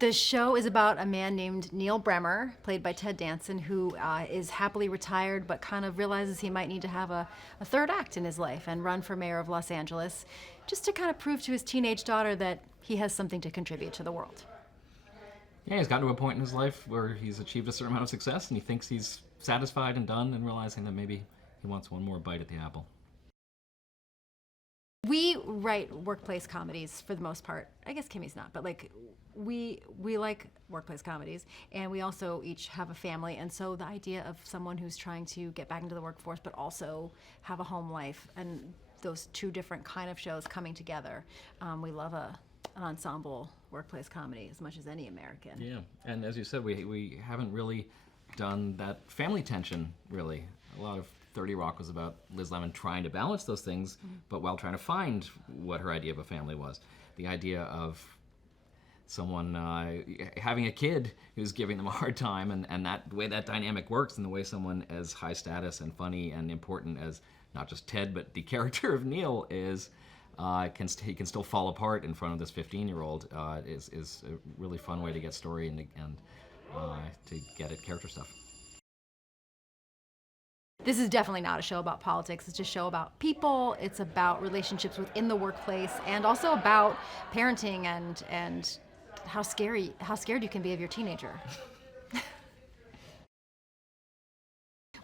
The show is about a man named Neil Bremer, played by Ted Danson, who is happily retired but kind of realizes he might need to have a third act in his life and run for mayor of Los Angeles, just to kind of prove to his teenage daughter that he has something to contribute to the world. Yeah, he's gotten to a point in his life where he's achieved a certain amount of success and he thinks he's satisfied and done, and realizing that maybe he wants one more bite at the apple. We write workplace comedies for the most part. I guess Kimmy's not, but like we like workplace comedies, and we also each have a family, and so the idea of someone who's trying to get back into the workforce but also have a home life, and those two different kind of shows coming together, we love an ensemble workplace comedy as much as any American. Yeah, and as you said, we haven't really done that family tension, really. A lot of 30 Rock was about Liz Lemon trying to balance those things, but while trying to find what her idea of a family was. The idea of someone having a kid who's giving them a hard time, and that the way that dynamic works, and the way someone as high status and funny and important as not just Ted, but the character of Neil is, he can still fall apart in front of this 15-year-old, is a really fun way to get story and to get at character stuff. This is definitely not a show about politics. It's just a show about people. It's about relationships within the workplace, and also about parenting and how scared you can be of your teenager.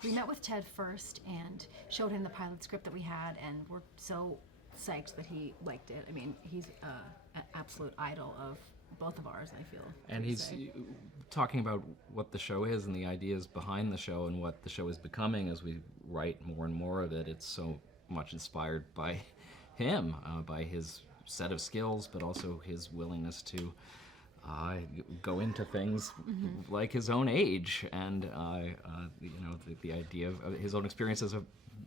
We met with Ted first and showed him the pilot script that we had, and we're so psyched that he liked it. I mean, he's an absolute idol of both of ours, I feel. And he's talking about what the show is and the ideas behind the show and what the show is becoming as we write more and more of it. It's so much inspired by him, by his set of skills, but also his willingness to go into things like his own age, and the idea of his own experience as a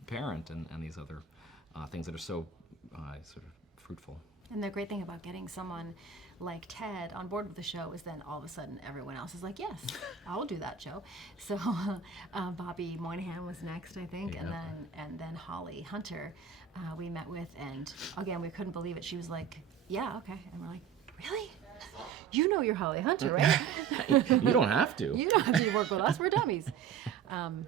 parent, and these other things that are so sort of fruitful. And the great thing about getting someone like Ted on board with the show is then all of a sudden everyone else is like, yes, I'll do that show. So Bobby Moynihan was next, I think, Yeah. and then Holly Hunter we met with, and again, we couldn't believe it. She was like, yeah, okay. And we're like, really? You know you're Holly Hunter, right? You don't have to. You don't have to work with us. We're dummies. And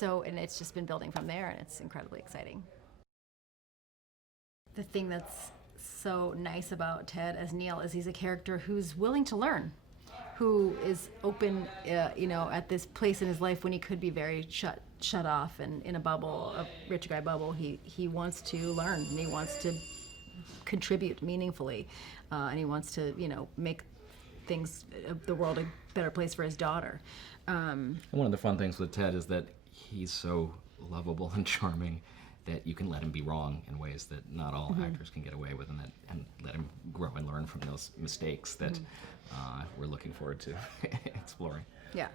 it's just been building from there, and it's incredibly exciting. The thing that's so nice about Ted as Neil is he's a character who's willing to learn, who is open, at this place in his life when he could be very shut off and in a bubble, a rich guy bubble. He wants to learn, and he wants to contribute meaningfully, and he wants to, make the world a better place for his daughter. And one of the fun things with Ted is that he's so lovable and charming that you can let him be wrong in ways that not all actors can get away with, and let him grow and learn from those mistakes that we're looking forward to exploring. Yeah.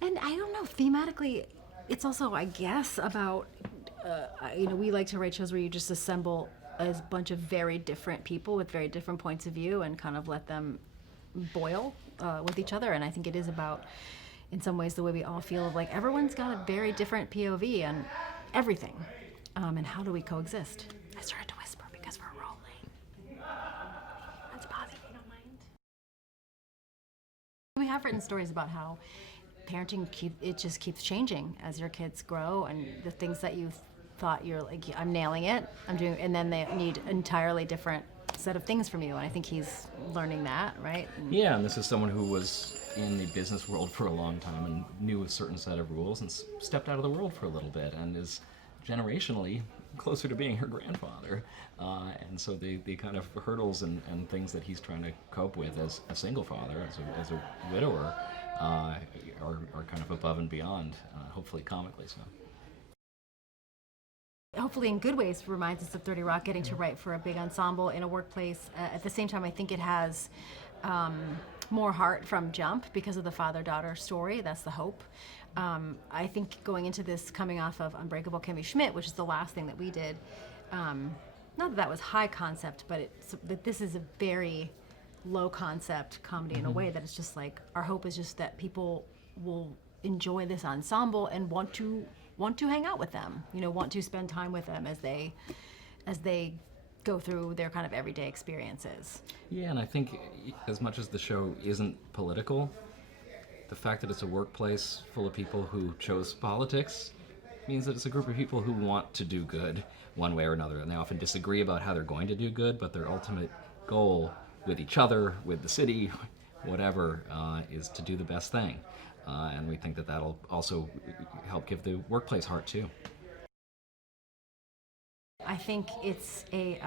And I don't know, thematically, it's also, I guess, about, we like to write shows where you just assemble a bunch of very different people with very different points of view and kind of let them boil with each other. And I think it is about, in some ways, the way we all feel of like everyone's got a very different POV and everything. And how do we coexist? I started to whisper because we're rolling. That's Bobby, if you don't mind. We have written stories about how parenting just keeps changing as your kids grow, and the things that you thought you're like, I'm nailing it, I'm doing, and then they need entirely different set of things from you. And I think he's learning that, right? Yeah, and this is someone who was in the business world for a long time and knew a certain set of rules and stepped out of the world for a little bit and is generationally closer to being her grandfather. And so the kind of hurdles and things that he's trying to cope with as a single father, as a widower, are kind of above and beyond, hopefully comically so. Hopefully in good ways reminds us of 30 Rock, getting to write for a big ensemble in a workplace. At the same time, I think it has more heart from jump because of the father-daughter story. That's the hope. I think going into this, coming off of Unbreakable Kimmy Schmidt, which is the last thing that we did, not that was high concept, but this is a very low concept comedy in a way that it's just like, our hope is just that people will enjoy this ensemble and want to hang out with them, want to spend time with them as they go through their kind of everyday experiences. Yeah, and I think as much as the show isn't political, the fact that it's a workplace full of people who chose politics means that it's a group of people who want to do good one way or another, and they often disagree about how they're going to do good, but their ultimate goal with each other, with the city, whatever, is to do the best thing. And we think that that'll also help give the workplace heart too. I think it's a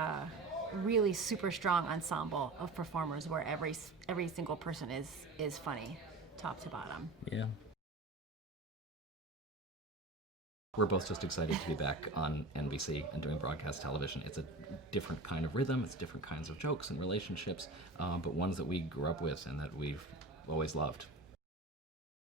really super strong ensemble of performers where every single person is funny, top to bottom. Yeah. We're both just excited to be back on NBC and doing broadcast television. It's a different kind of rhythm, it's different kinds of jokes and relationships, but ones that we grew up with and that we've always loved.